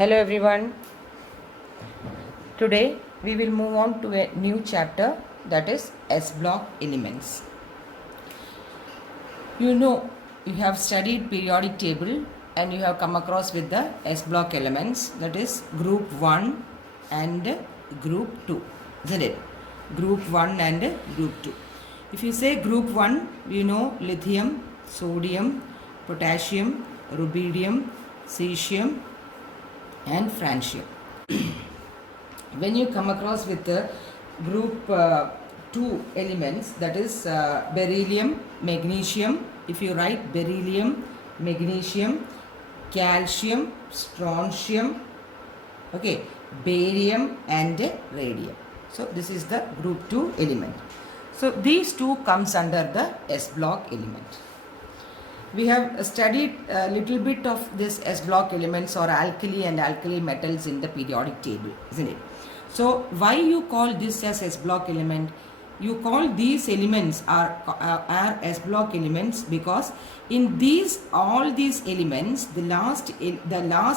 Hello everyone. Today we will move on to a new chapter, that is S block elements. You know, you have studied periodic table and you have come across with the S block elements, that is group 1 and group 2, isn't it? Group 1 and group 2. If you say group 1, you know lithium, sodium, potassium, rubidium, cesium and francium. When you come across with the group 2 elements, that is beryllium, magnesium, if you write beryllium, magnesium, calcium, strontium, okay, barium and radium. So this is the group 2 element. So these two comes under the S block element. We have studied a little bit of this S block elements or alkali and alkali metals in the periodic table, isn't it? So why you call this as S block element? You call these elements are S block elements because in these all these elements the last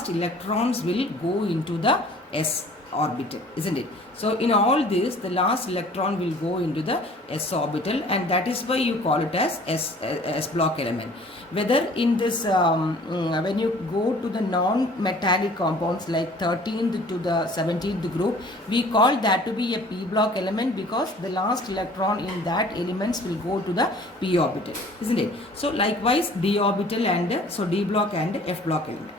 electrons will go into the S orbital, isn't it? So in all this the last electron will go into the S orbital, and that is why you call it as S block element. Whether in this when you go to the non-metallic compounds like 13th to the 17th group, we call that to be a P block element because the last electron in that elements will go to the P orbital, isn't it? So likewise D orbital and so D block and F block element.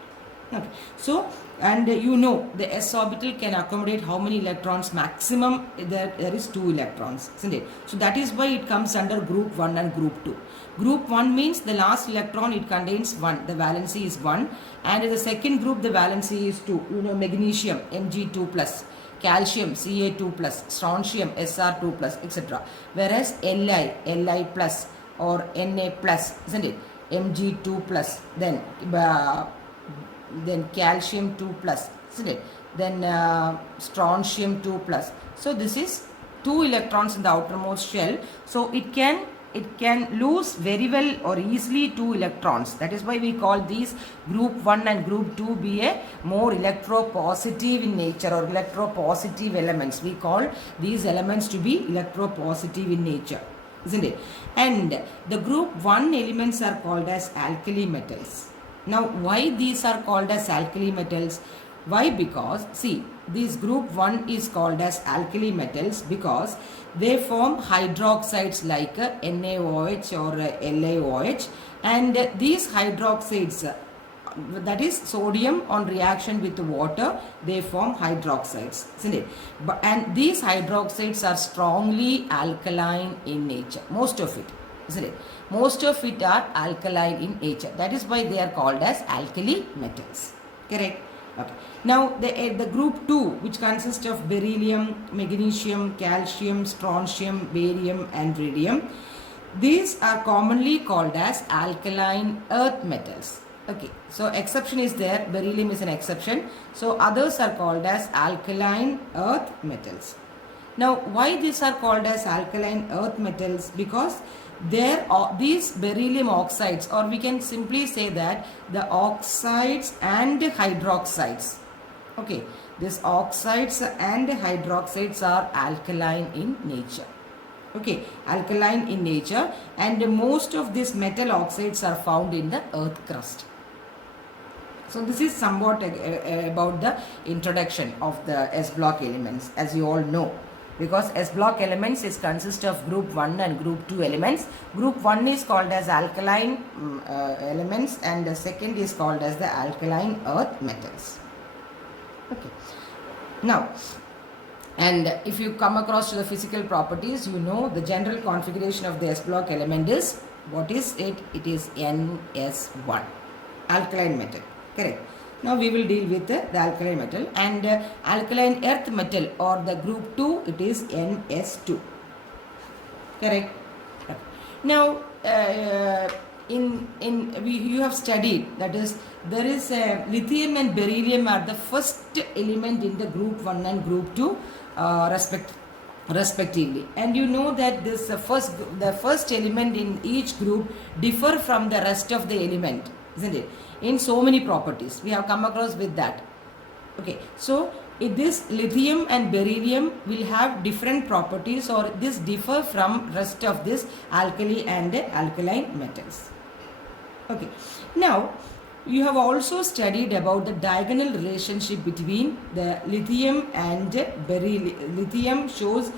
Okay. So, and you know the S orbital can accommodate how many electrons? Maximum there is 2 electrons, isn't it? So that is why it comes under group 1 and group 2. Group 1 means the last electron it contains 1, the valency is 1, and in the second group the valency is 2. You know, magnesium Mg2 plus, calcium Ca2 plus, strontium Sr2 plus, etc. Whereas Li plus or Na plus, isn't it? Mg2 plus, then calcium 2 plus, isn't it? Then strontium 2 plus. So this is 2 electrons in the outermost shell. So it can lose very well or easily 2 electrons. That is why we call these group 1 and group 2 be a more electropositive in nature or electropositive elements. We call these elements to be electropositive in nature, isn't it? And the group 1 elements are called as alkali metals. Now, why these are called as alkali metals? Why? Because, see, this group 1 is called as alkali metals because they form hydroxides like NaOH or LiOH, and these hydroxides, that is sodium on reaction with water, they form hydroxides, isn't it? And these hydroxides are strongly alkaline in nature, most of it, isn't it? Most of it are alkaline in nature. That is why they are called as alkali metals. Correct? Okay. Now the group 2, which consists of beryllium, magnesium, calcium, strontium, barium and radium, these are commonly called as alkaline earth metals. Okay, so exception is there, beryllium is an exception. So others are called as alkaline earth metals. Now why these are called as alkaline earth metals? Because there are these beryllium oxides, or we can simply say that the oxides and hydroxides, okay, these oxides and hydroxides are alkaline in nature, okay, alkaline in nature, and most of these metal oxides are found in the earth crust. So this is somewhat about the introduction of the S block elements, as you all know. Because S block elements is consist of group 1 and group 2 elements. Group 1 is called as alkaline elements, and the second is called as the alkaline earth metals. Okay. Now, and if you come across to the physical properties, you know the general configuration of the S block element is, what is it? It is NS1, alkaline metal. Correct. Now we will deal with the alkaline metal, and alkaline earth metal or the group 2, it is NS2. Correct. Now you have studied, that is there is lithium and beryllium are the first element in the group 1 and group 2 respectively, and you know that this the first element in each group differ from the rest of the element, isn't it? In so many properties we have come across with that. Okay, so this lithium and beryllium will have different properties, or this differ from rest of this alkali and alkaline metals. Okay, now you have also studied about the diagonal relationship between the lithium and beryllium. Lithium shows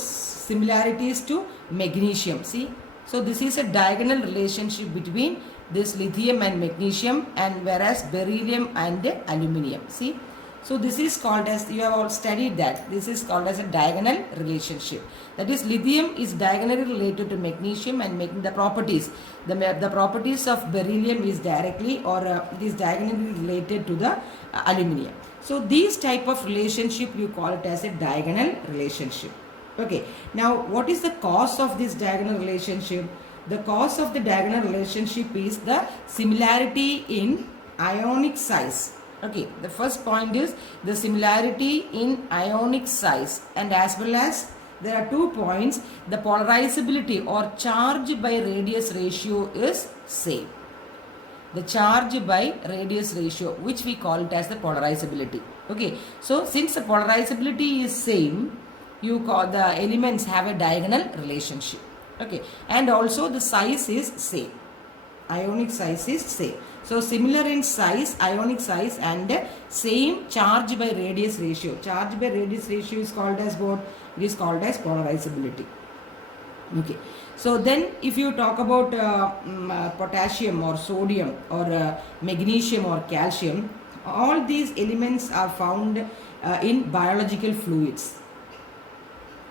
similarities to magnesium. See, so this is a diagonal relationship between this lithium and magnesium, and whereas beryllium and aluminium. See, so this is called as, you have all studied that, this is called as a diagonal relationship. That is, lithium is diagonally related to magnesium, and making the properties, the properties of beryllium is directly, or it is diagonally related to the aluminium. So these type of relationship, you call it as a diagonal relationship. Okay, now what is the cause of this diagonal relationship? The cause of the diagonal relationship is the similarity in ionic size. Okay, the first point is the similarity in ionic size, and as well as there are 2 points, the polarizability or charge by radius ratio is same. The charge by radius ratio, which we call it as the polarizability. Okay, so since the polarizability is same, you call the elements have a diagonal relationship. Okay, and also the size is same. Ionic size is same. So similar in size, ionic size, and same charge by radius ratio. Charge by radius ratio is called as what? It is called as polarizability. Okay, so then if you talk about potassium or sodium or magnesium or calcium, all these elements are found in biological fluids,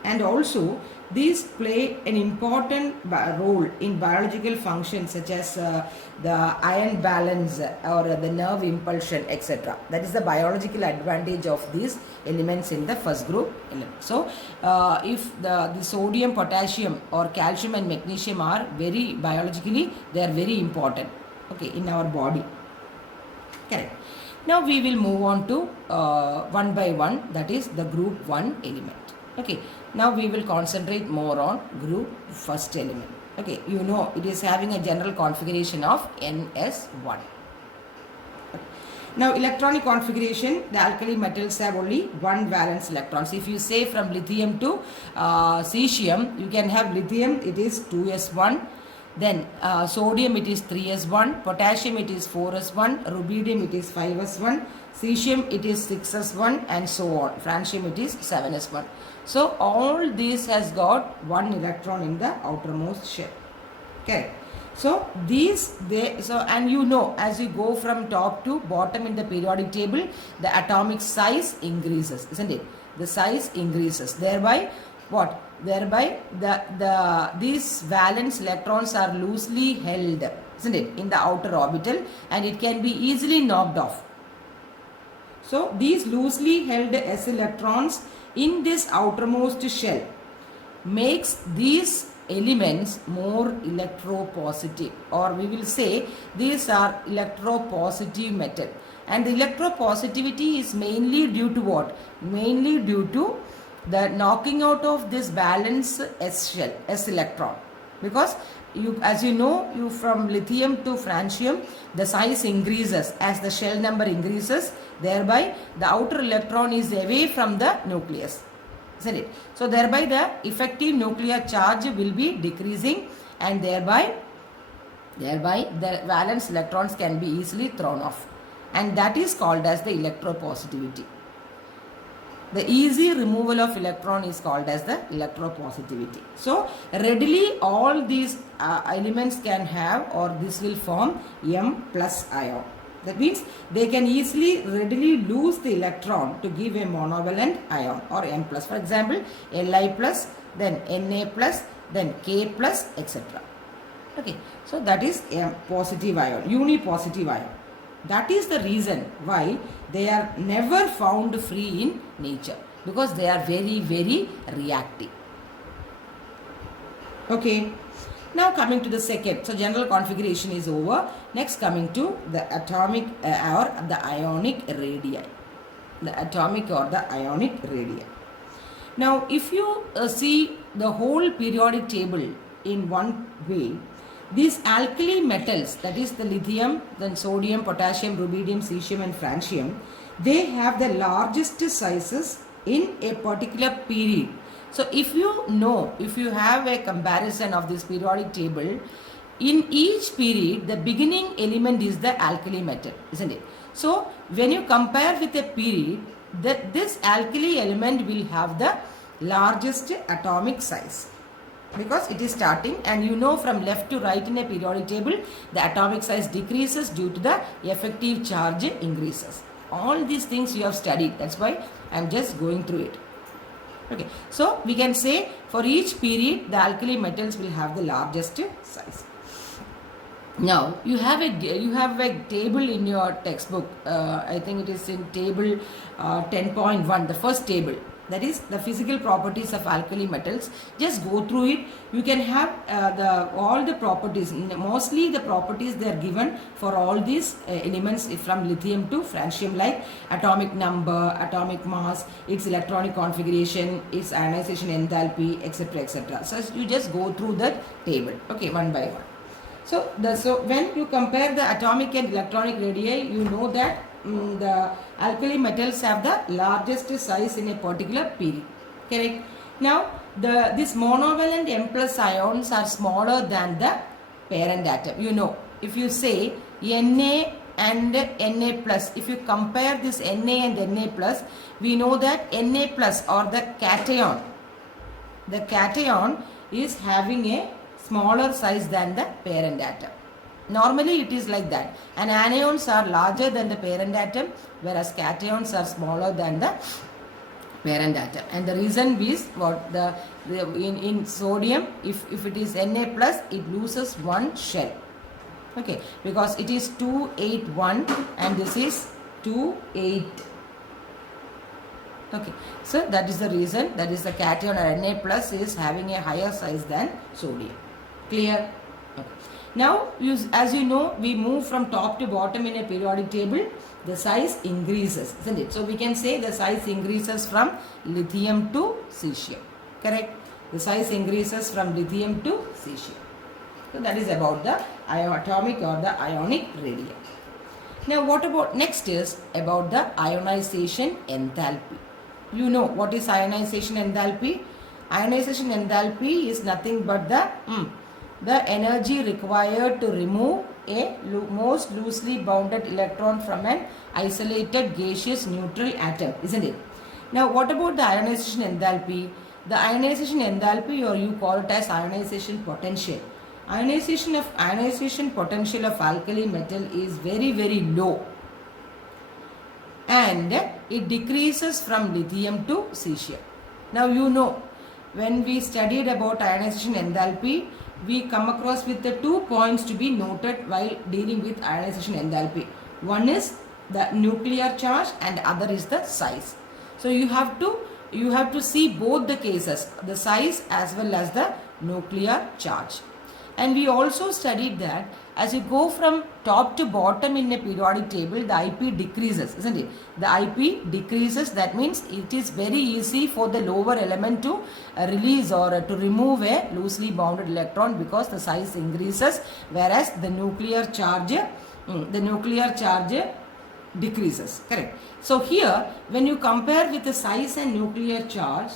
and also these play an important role in biological functions such as the ion balance or the nerve impulsion, etc. That is the biological advantage of these elements in the first group element. So if the sodium, potassium or calcium and magnesium are very biologically, they are very important, okay, in our body. Correct. Now we will move on to one by one, that is the group 1 element. Okay, now we will concentrate more on group first element. Okay, you know it is having a general configuration of NS1. Now electronic configuration, the alkali metals have only one valence electrons. If you say from lithium to cesium, you can have lithium, it is 2s1. Then sodium, it is 3s1, potassium, it is 4s1, rubidium, it is 5s1, cesium, it is 6s1, and so on. Francium, it is 7s1. So all these has got one electron in the outermost shell. Okay. So these, and you know, as you go from top to bottom in the periodic table, the atomic size increases, isn't it? The size increases. Thereby, what? Thereby, these valence electrons are loosely held, isn't it, in the outer orbital, and it can be easily knocked off. So these loosely held s electrons in this outermost shell makes these elements more electropositive, or we will say these are electropositive metal. And the electropositivity is mainly due to what? Mainly due to the knocking out of this valence s shell, s electron, because as you know, from lithium to francium, the size increases as the shell number increases. Thereby, the outer electron is away from the nucleus, isn't it? So thereby, the effective nuclear charge will be decreasing, and thereby the valence electrons can be easily thrown off, and that is called as the electropositivity. The easy removal of electron is called as the electropositivity. So readily all these elements can have, or this will form M plus ion. That means they can easily readily lose the electron to give a monovalent ion, or M plus. For example, Li plus, then Na plus, then K plus, etc. Okay, so that is a positive ion, unipositive ion. That is the reason why they are never found free in nature, because they are very, very reactive. Okay. Now coming to the second. So general configuration is over. Next coming to the atomic or the ionic radii. The atomic or the ionic radii. Now if you see the whole periodic table in one way, These alkali metals, that is the lithium, then sodium, potassium, rubidium, cesium and francium, they have the largest sizes in a particular period. So if you know, if you have a comparison of this periodic table, in each period the beginning element is the alkali metal, isn't it? So when you compare with a period, that this alkali element will have the largest atomic size, because it is starting, and you know from left to right in a periodic table the atomic size decreases due to the effective charge increases. All these things you have studied, that's why I am just going through it. Okay, so we can say for each period the alkali metals will have the largest size. Now you have a table in your textbook. I think it is in table 10.1, the first table. That is the physical properties of alkali metals. Just go through it. You can have all the properties. Mostly the properties they are given for all these elements from lithium to francium, like atomic number, atomic mass, its electronic configuration, its ionization enthalpy, etc., etc. So you just go through that table. Okay, one by one. So when you compare the atomic and electronic radii, you know that the alkali metals have the largest size in a particular period. Correct? Now this monovalent M plus ions are smaller than the parent atom. You know, if you say Na and Na plus, if you compare this Na and Na plus, we know that Na plus or the cation is having a smaller size than the parent atom. Normally it is like that, and anions are larger than the parent atom, whereas cations are smaller than the parent atom. And the reason is what in sodium, if it is Na plus, it loses one shell. Okay, because it is 281 and this is 28. Okay, so that is the reason, that is the cation or Na plus is having a higher size than sodium. Clear? Okay. Now, as you know, we move from top to bottom in a periodic table. The size increases, isn't it? So we can say the size increases from lithium to cesium. Correct? The size increases from lithium to cesium. So that is about the atomic or the ionic radii. Now what about next is about the ionization enthalpy. You know what is ionization enthalpy? Ionization enthalpy is nothing but the energy required to remove a most loosely bounded electron from an isolated gaseous neutral atom, isn't it? Now what about the ionization enthalpy? The ionization enthalpy, or you call it as ionization potential. Ionization potential of alkali metal is very, very low, and it decreases from lithium to cesium. Now you know, when we studied about ionization enthalpy, we come across with the 2 points to be noted while dealing with ionization enthalpy. One is the nuclear charge and other is the size. So you have to see both the cases, the size as well as the nuclear charge. And we also studied that as you go from top to bottom in a periodic table, the IP decreases, isn't it? The IP decreases, that means it is very easy for the lower element to release or to remove a loosely bounded electron because the size increases, whereas the nuclear charge decreases. Correct? So here, when you compare with the size and nuclear charge,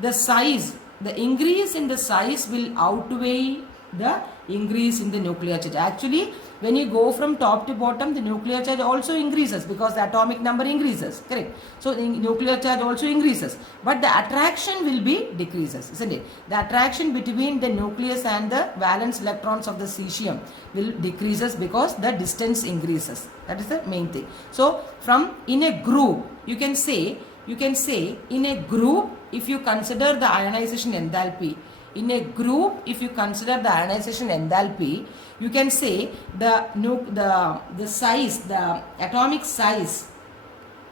the increase in the size will outweigh the increase in the nuclear charge. Actually, when you go from top to bottom, the nuclear charge also increases because the atomic number increases. Correct? So the nuclear charge also increases, but the attraction will be decreases, isn't it? The attraction between the nucleus and the valence electrons of the cesium will decreases because the distance increases. That is the main thing. So from in a group, you can say in a group, if you consider the ionization enthalpy, in a group, if you consider the ionization enthalpy, you can say the size, the atomic size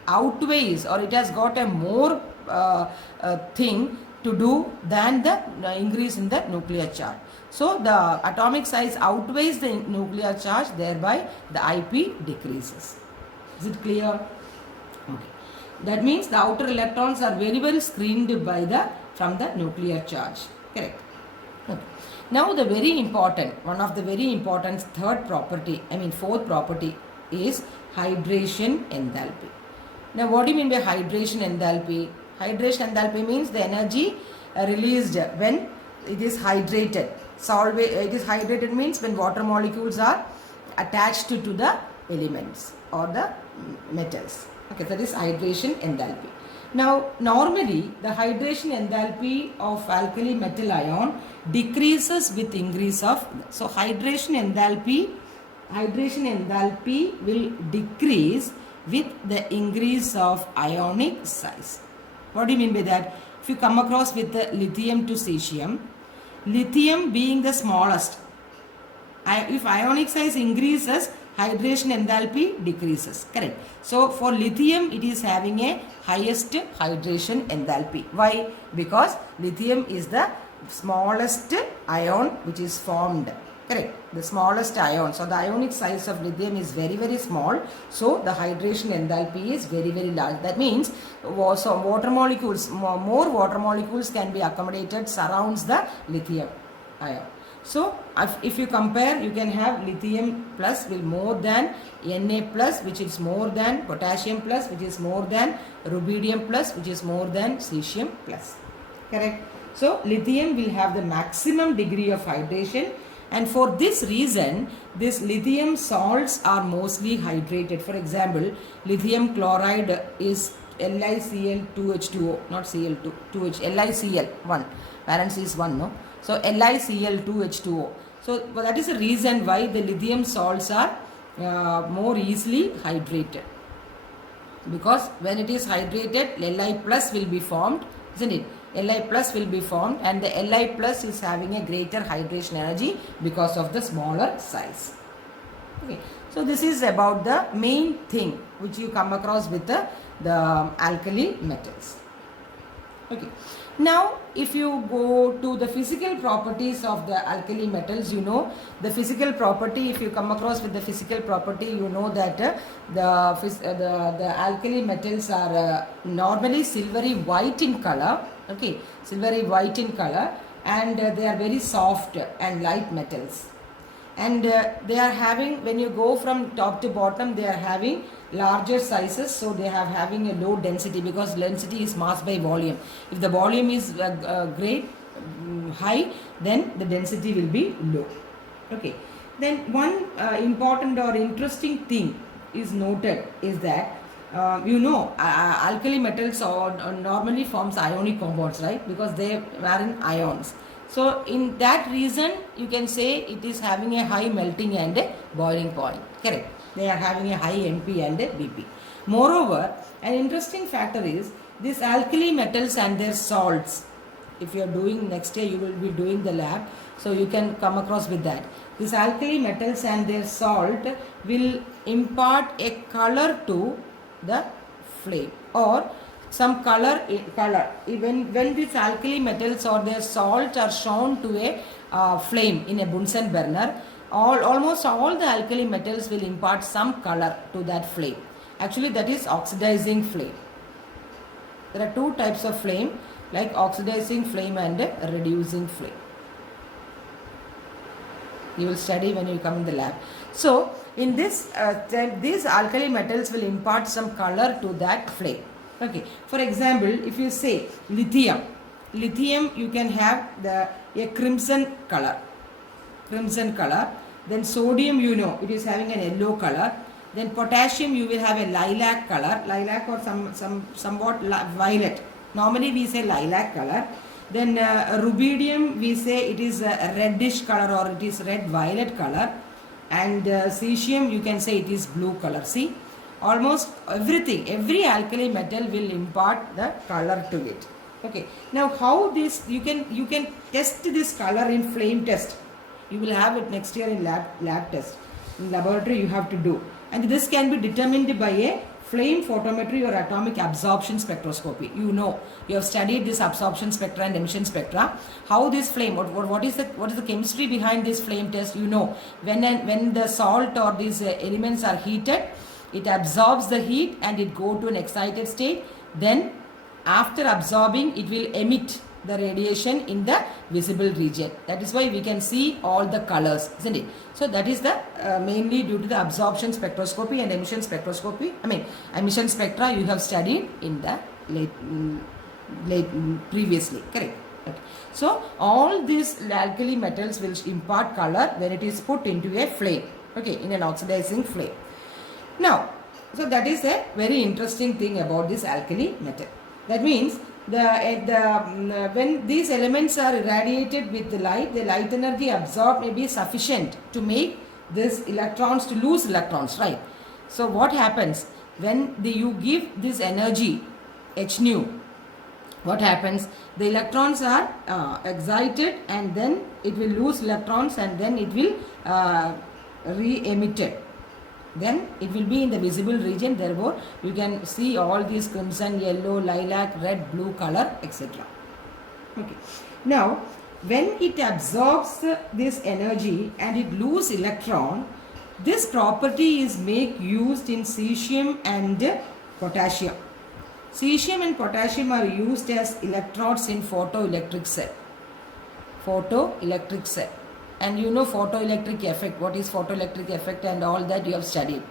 outweighs, or it has got a more thing to do than the increase in the nuclear charge. So the atomic size outweighs the nuclear charge, thereby the IP decreases. Is it clear? Okay. That means the outer electrons are very well screened by from the nuclear charge. Correct. Okay. Now the very important, one of the very important fourth property is hydration enthalpy. Now what do you mean by hydration enthalpy? Hydration enthalpy means the energy released when it is hydrated. It is hydrated means when water molecules are attached to the elements or the metals. Okay, that is hydration enthalpy. Now normally the hydration enthalpy of alkali metal ion decreases with increase of, so hydration enthalpy will decrease with the increase of ionic size. What do you mean by that? If you come across with the lithium to cesium, lithium being the smallest, if ionic size increases, hydration enthalpy decreases. Correct. So for lithium it is having a highest hydration enthalpy. Why? Because lithium is the smallest ion which is formed. Correct. The smallest ion. So the ionic size of lithium is very, very small. So the hydration enthalpy is very, very large. That means water molecules, more water molecules can be accommodated surrounds the lithium ion. So if you compare, you can have lithium plus will more than Na plus, which is more than potassium plus, which is more than rubidium plus, which is more than cesium plus. Correct. So lithium will have the maximum degree of hydration, and for this reason these lithium salts are mostly hydrated. For example, lithium chloride is LiCl2H2O, not Cl2, 2H, LiCl1, valence is 1, no? So LiCl2H2O. So that is the reason why the lithium salts are more easily hydrated, because when it is hydrated, Li plus will be formed, isn't it? Li plus will be formed, and the Li plus is having a greater hydration energy because of the smaller size. Okay, so this is about the main thing which you come across with the alkali metals. Okay. Now, if you go to the physical properties of the alkali metals, you know the physical property. If you come across with the physical property, you know that the alkali metals are normally silvery white in color. Okay, silvery white in color, and they are very soft and light metals. And they are having, when you go from top to bottom, they are having larger sizes, so they are having a low density, because density is mass by volume. If the volume is high, then the density will be low. Okay. Then one important or interesting thing is noted is that alkali metals normally forms ionic compounds, right? Because they are in ions. So in that reason, you can say it is having a high melting and a boiling point. Correct. They are having a high MP and a BP. Moreover, an interesting factor is these alkali metals and their salts. If you are doing next year, you will be doing the lab, so you can come across with that. These alkali metals and their salt will impart a color to the flame, or some color. Even when these alkali metals or their salts are shown to a flame in a Bunsen burner, almost all the alkali metals will impart some color to that flame. Actually, that is oxidizing flame. There are two types of flame, like oxidizing flame and reducing flame. You will study when you come in the lab. So in this, these alkali metals will impart some color to that flame. Okay. For example, if you say lithium, you can have a crimson color. Then sodium, it is having an yellow color. Then potassium, you will have a lilac color, or somewhat violet. Normally we say lilac color. Then rubidium, we say it is a reddish color, or it is red violet color. And cesium, you can say it is blue color. See, almost everything, every alkali metal will impart the color to it. Okay. Now how this, you can test this color in flame test. You will have it next year in lab test. In laboratory you have to do. And this can be determined by a flame photometry or atomic absorption spectroscopy. You have studied this absorption spectra and emission spectra. How this flame, what is the chemistry behind this flame test? When the salt or these elements are heated, it absorbs the heat and it go to an excited state. Then after absorbing, it will emit the radiation in the visible region. That is why we can see all the colors, isn't it? So that is the mainly due to the absorption spectroscopy and emission spectroscopy. Emission spectra you have studied in the previously, correct? Okay. So all these alkali metals will impart color when it is put into a flame, okay, in an oxidizing flame. Now, so that is a very interesting thing about this alkali metal. That means when these elements are irradiated with the light energy absorbed may be sufficient to make these electrons to lose electrons, right? So what happens when you give this energy h nu? What happens? The electrons are excited and then it will lose electrons and then it will re-emitted. Then it will be in the visible region. Therefore, you can see all these crimson, yellow, lilac, red, blue color, etc. Okay. Now, when it absorbs this energy and it loses electron, this property is used in cesium and potassium. Cesium and potassium are used as electrodes in photoelectric cell. Photoelectric cell. And you know photoelectric effect, what is photoelectric effect and all that you have studied,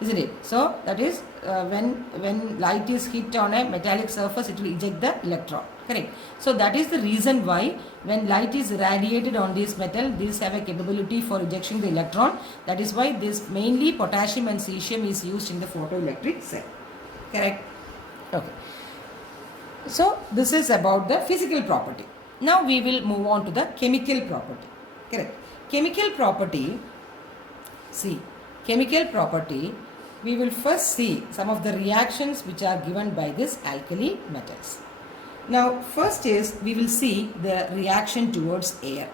isn't it? So that is when light is hit on a metallic surface, it will eject the electron, correct? So that is the reason why when light is radiated on this metal, these have a capability for ejection the electron. That is why this mainly potassium and cesium is used in the photoelectric cell, correct? Okay. So this is about the physical property. Now we will move on to the chemical property. Correct. Chemical property, we will first see some of the reactions which are given by this alkali metals. Now first is we will see the reaction towards air.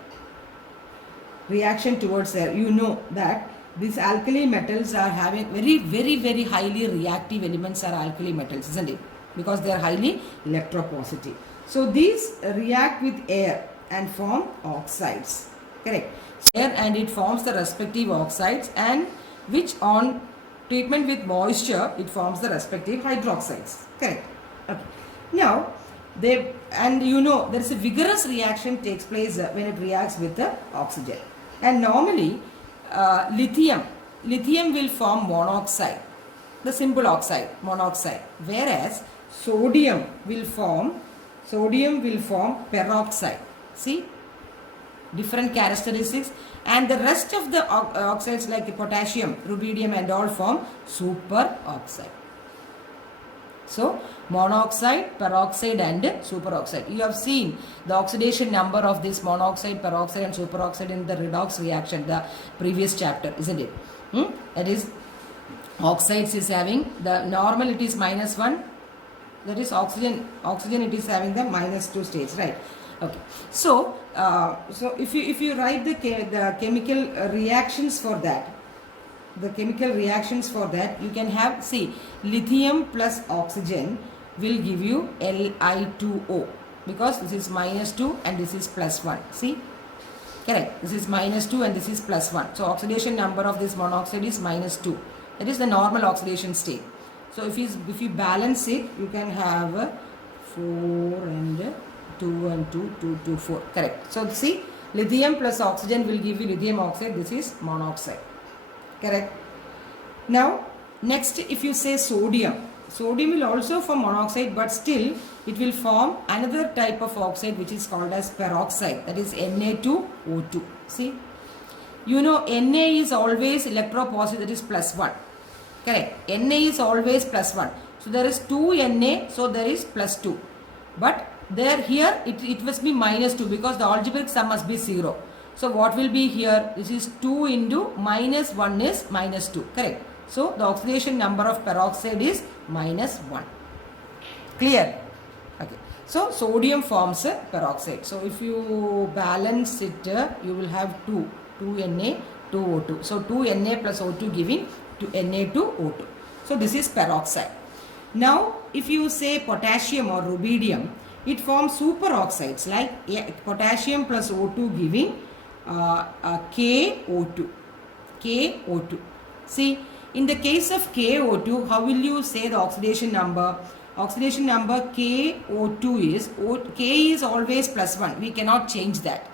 You know that these alkali metals are having very highly reactive elements are alkali metals, isn't it? Because they are highly electropositive. So these react with air and form oxides. Correct. Air and it forms the respective oxides, and which on treatment with moisture it forms the respective hydroxides. Correct. Okay. Now there is a vigorous reaction takes place when it reacts with the oxygen, and normally lithium will form monoxide, the simple oxide monoxide, whereas sodium will form peroxide. See, different characteristics, and the rest of the oxides like potassium, rubidium and all form superoxide. So monoxide, peroxide and superoxide. You have seen the oxidation number of this monoxide, peroxide and superoxide in the redox reaction, the previous chapter, isn't it? That is, oxides is having the normal, it is -1. That is oxygen it is having the -2 states, right? Okay. So if you write the chemical reactions for that, you can have, see, lithium plus oxygen will give you Li2O, because this is -2 and this is +1. See, correct? This is -2 and this is +1. So oxidation number of this monoxide is -2. That is the normal oxidation state. So if you balance it, you can have 4 and 2 and 2, 2, 2, 4. Correct. So see, lithium plus oxygen will give you lithium oxide. This is monoxide. Correct. Now next, if you say sodium will also form monoxide, but still it will form another type of oxide which is called as peroxide. That is Na2O2. See, you know Na is always electropositive, that is +1. Correct. Na is always +1. So there is 2 Na, so there is +2. But here it must be -2 because the algebraic sum must be 0. So what will be here? This is 2 into -1 is -2. Correct. So the oxidation number of peroxide is -1. Clear? Okay. So sodium forms a peroxide. So if you balance it, you will have 2 Na, 2 O2. So 2 Na plus O2 giving to Na2O2. So this is peroxide. Now if you say potassium or rubidium, it forms superoxides like potassium plus O2 giving KO2. KO2. See, in the case of KO2, how will you say the oxidation number? oxidation number KO2 is, K is always +1. We cannot change that.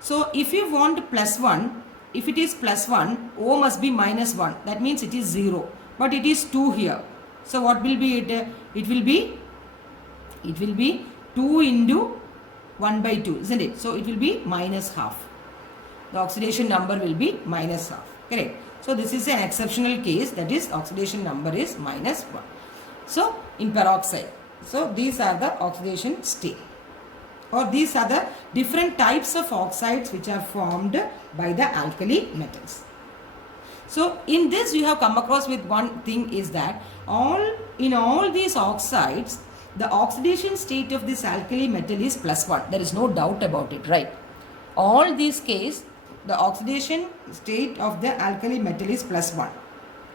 So if you want +1, if it is +1, O must be -1. That means it is 0. But it is 2 here. So what will be it? It will be 2 into 1 by 2, isn't it? So it will be -half. The oxidation number will be -half. Correct. So this is an exceptional case, that is oxidation number is -1. So in peroxide. So these are the oxidation state. Or these are the different types of oxides which are formed by the alkali metals. So in this you have come across with one thing is that in all these oxides, the oxidation state of this alkali metal is +1. There is no doubt about it, right? All these case, the oxidation state of the alkali metal is +1.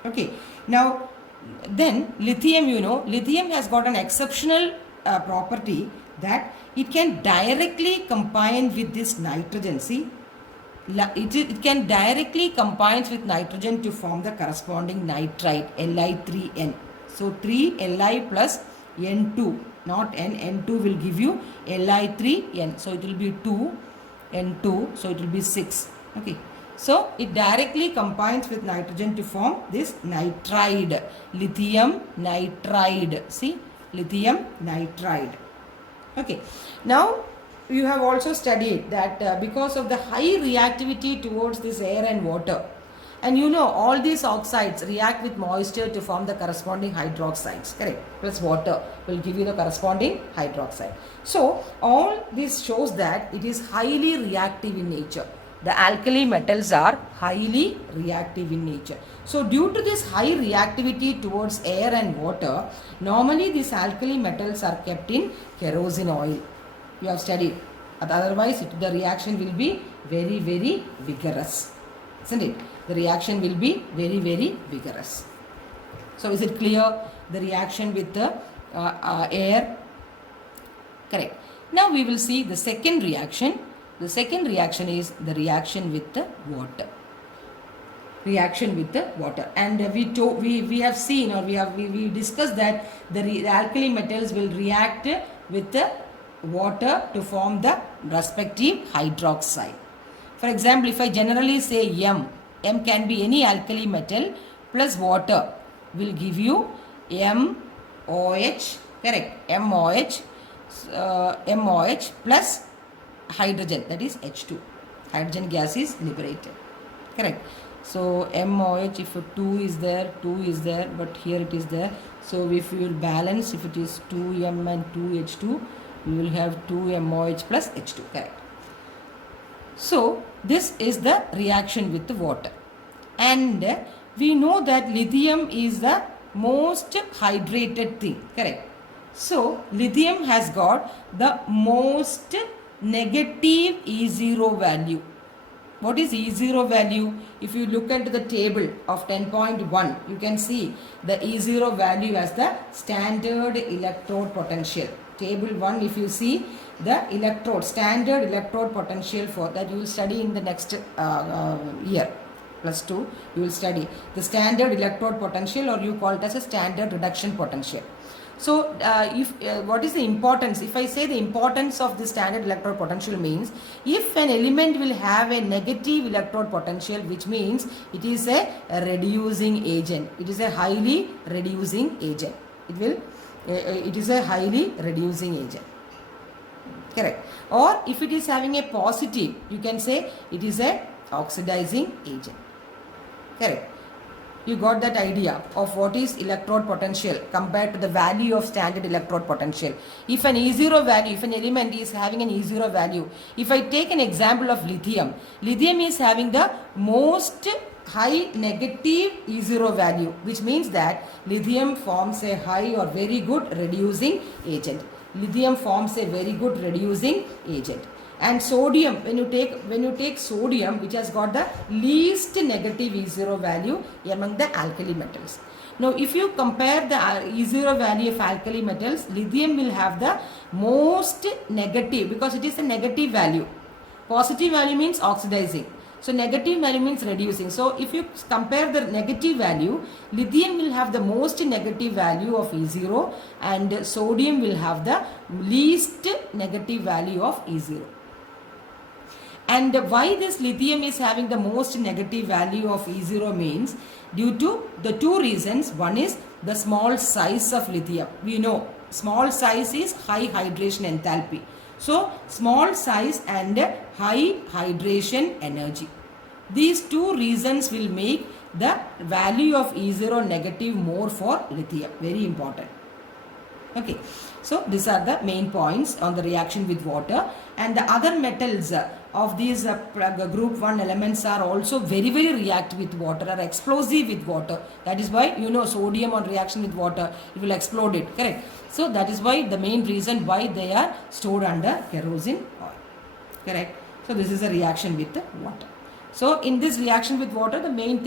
Okay. Now then lithium, lithium has got an exceptional property that it can directly combine with this nitrogen. See, it can directly combine with nitrogen to form the corresponding nitride, Li3N. So 3Li plus N2, not N, N2 will give you Li3N. So it will be 2N2, so it will be 6. Okay. So it directly combines with nitrogen to form this nitride, lithium nitride. See, lithium nitride. Okay. Now you have also studied that because of the high reactivity towards this air and water, and all these oxides react with moisture to form the corresponding hydroxides, correct? Plus water will give you the corresponding hydroxide. So all this shows that it is highly reactive in nature. The alkali metals are highly reactive in nature. So due to this high reactivity towards air and water, normally these alkali metals are kept in kerosene oil. You have studied. Otherwise the reaction will be very, very vigorous, isn't it? The reaction will be very, very vigorous. So is it clear? The reaction with the air? Correct. Now we will see the second reaction. The second reaction is the reaction with the water. Reaction with the water. And we have seen, or we discussed that the alkali metals will react with the water to form the respective hydroxide. For example, if I generally say M can be any alkali metal plus water will give you MOH, correct? MOH plus hydrogen, that is H2. Hydrogen gas is liberated, correct? So MOH, if 2 is there, but here it is there. So if you will balance, if it is 2M and 2H2, you will have 2MOH plus H2, correct? So this is the reaction with the water. And we know that lithium is the most hydrated thing, correct? So lithium has got the most negative E0 value. What is E0 value? If you look into the table of 10.1, you can see the E0 value as the standard electrode potential. Table 1, if you see the electrode, standard electrode potential for that you will study in the next year, +2, you will study the standard electrode potential, or you call it as a standard reduction potential. So what is the importance? If I say the importance of the standard electrode potential means, if an element will have a negative electrode potential, which means it is a reducing agent. It is a highly reducing agent. It is a highly reducing agent. Correct. Or if it is having a positive, you can say it is a oxidizing agent. Correct. You got that idea of what is electrode potential compared to the value of standard electrode potential. If an E0 value, if an element is having an E0 value, if I take an example of lithium, lithium is having the most high negative E0 value, which means that lithium forms a high or very good reducing agent. Lithium forms a very good reducing agent. And sodium, when you take sodium, which has got the least negative E0 value among the alkali metals. Now if you compare the E0 value of alkali metals, lithium will have the most negative, because it is a negative value. Positive value means oxidizing. So negative value means reducing. So if you compare the negative value, lithium will have the most negative value of E0 and sodium will have the least negative value of E0. And why this lithium is having the most negative value of E0 means due to the two reasons. One is the small size of lithium. We know small size is high hydration enthalpy. So small size and high hydration energy. These two reasons will make the value of E0 negative more for lithium. Very important. Okay, so these are the main points on the reaction with water, and the other metals of these group 1 elements are also very reactive with water, are explosive with water. That is why sodium on reaction with water, it will explode it, correct? So that is why the main reason why they are stored under kerosene oil, correct? So this is a reaction with water. So in this reaction with water, the main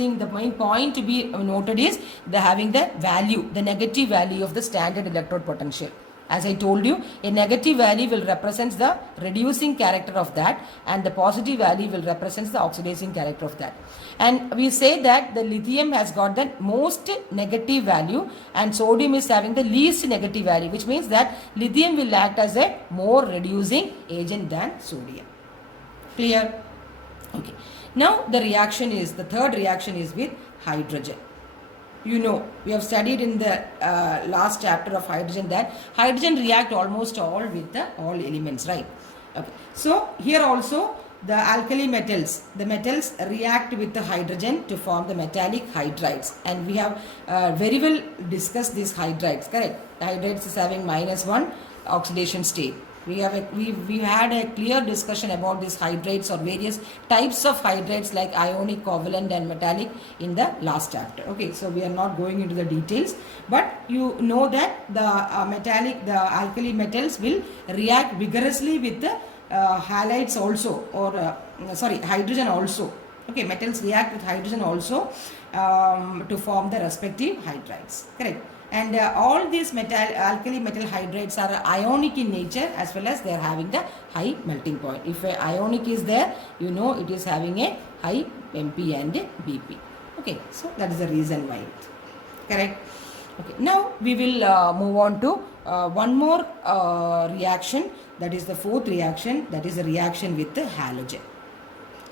point to be noted is the having the value, the negative value of the standard electrode potential. As I told you, a negative value will represent the reducing character of that, and the positive value will represent the oxidizing character of that. And we say that the lithium has got the most negative value and sodium is having the least negative value, which means that lithium will act as a more reducing agent than sodium. Clear? Okay. Now the third reaction is with hydrogen. We have studied in the last chapter of hydrogen that hydrogen react almost all with all elements, right? Okay. So here also the alkali metals, the metals react with the hydrogen to form the metallic hydrides, and we have very well discussed these hydrides, correct? The hydrides is having -1 oxidation state. We had a clear discussion about these hydrides or various types of hydrides like ionic, covalent and metallic in the last chapter. Okay, so we are not going into the details, but you know that the alkali metals will react vigorously with the halides also, or hydrogen also. Okay, metals react with hydrogen also to form the respective hydrides, correct? And all these alkali metal hydrides are ionic in nature, as well as they are having the high melting point. If ionic is there, it is having a high MP and BP. Okay, so that is the reason why. Correct? Okay, now we will move on to one more reaction, that is the fourth reaction, that is the reaction with the halogen.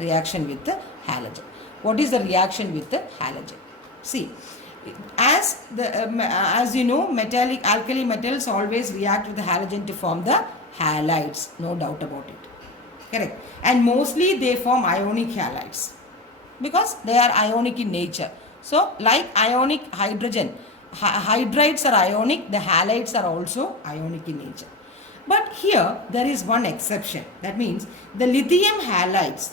Reaction with the halogen. What is the reaction with the halogen? See, as you know, alkali metals always react with the halogen to form the halides, no doubt about it, correct? And mostly they form ionic halides because they are ionic in nature. So like ionic hydrogen, hydrides are ionic, the halides are also ionic in nature. But here there is one exception. That means the lithium halides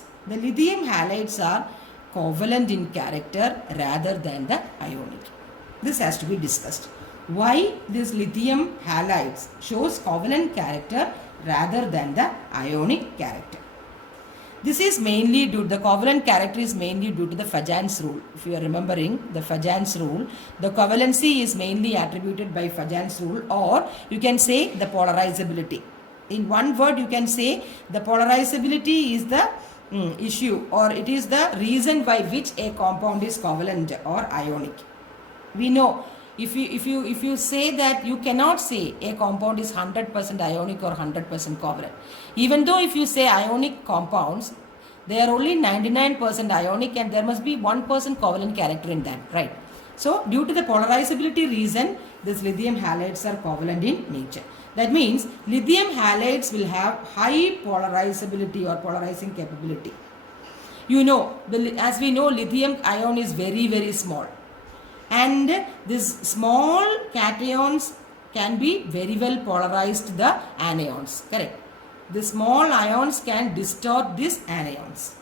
are covalent in character rather than the ionic. This has to be discussed. Why this lithium halides shows covalent character rather than the ionic character? This is mainly due to the covalent character is mainly due to the Fajan's rule. If you are remembering the Fajan's rule, the covalency is mainly attributed by Fajan's rule, or you can say the polarizability. In one word, you can say the polarizability is the issue, or it is the reason by which a compound is covalent or ionic. We know if you say that you cannot say a compound is 100% ionic or 100% covalent. Even though if you say ionic compounds, they are only 99% ionic and there must be 1% covalent character in that, right? So due to the polarizability reason, these lithium halides are covalent in nature. That means lithium halides will have high polarizability or polarizing capability. As we know, lithium ion is very small, and these small cations can be very well polarized to the anions, correct? The small ions can distort these anions.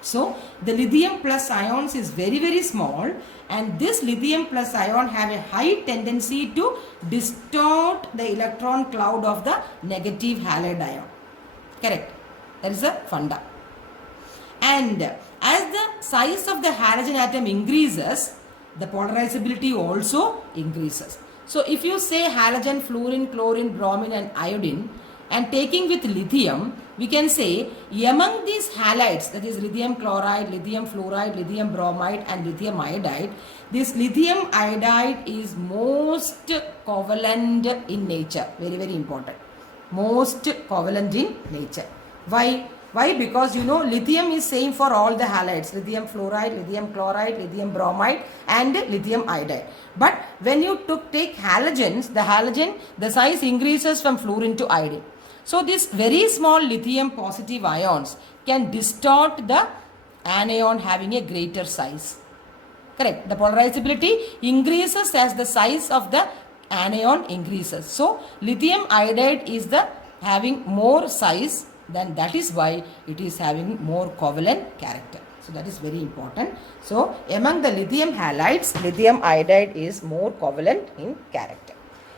So the lithium plus ions is very small, and this lithium plus ion have a high tendency to distort the electron cloud of the negative halide ion, correct? That is a funda. And as the size of the halogen atom increases, the polarizability also increases. So if you say halogen, fluorine, chlorine, bromine and iodine, and taking with lithium, we can say among these halides, that is lithium chloride, lithium fluoride, lithium bromide and lithium iodide, this lithium iodide is most covalent in nature. Very, very important. Most covalent in nature. Why? Why? Because you know lithium is same for all the halides, lithium fluoride, lithium chloride, lithium bromide and lithium iodide. But when you take halogens, the size increases from fluorine to iodine. So these very small lithium positive ions can distort the anion having a greater size. Correct. The polarizability increases as the size of the anion increases. So lithium iodide is the having more size, then that is why it is having more covalent character. So that is very important. So among the lithium halides, lithium iodide is more covalent in character.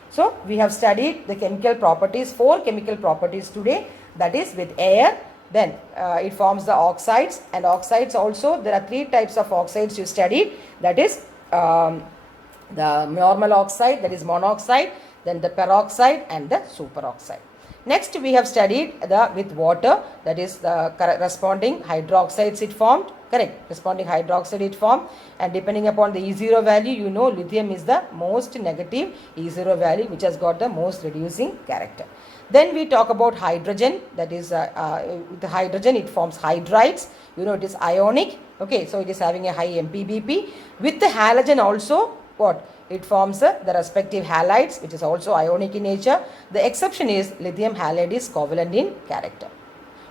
So we have studied the chemical properties, 4 chemical properties today, that is with air, then it forms the oxides, and oxides also there are 3 types of oxides you studied, that is the normal oxide, that is monoxide, then the peroxide and the superoxide. Next we have studied with water, that is the corresponding hydroxides it formed, correct, corresponding hydroxide it formed, and depending upon the E0 value, you know lithium is the most negative E0 value which has got the most reducing character. Then we talk about hydrogen, that is with the hydrogen it forms hydrides, you know it is ionic, okay, so it is having a high MPBP. With the halogen also, what? It forms the respective halides which is also ionic in nature. The exception is lithium halide is covalent in character.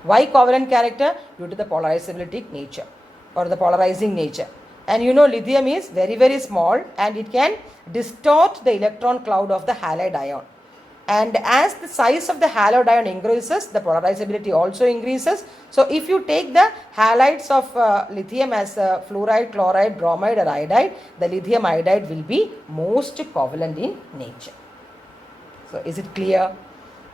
Why covalent character? Due to the polarizability nature or the polarizing nature. And you know lithium is very, very small and it can distort the electron cloud of the halide ion. And as the size of the halide ion increases, the polarizability also increases. So if you take the halides of lithium as fluoride, chloride, bromide or iodide, the lithium iodide will be most covalent in nature. So is it clear?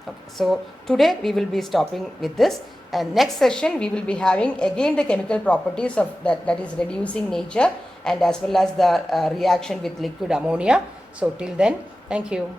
Okay. So today we will be stopping with this, and next session we will be having again the chemical properties of that is reducing nature, and as well as the reaction with liquid ammonia. So till then, thank you.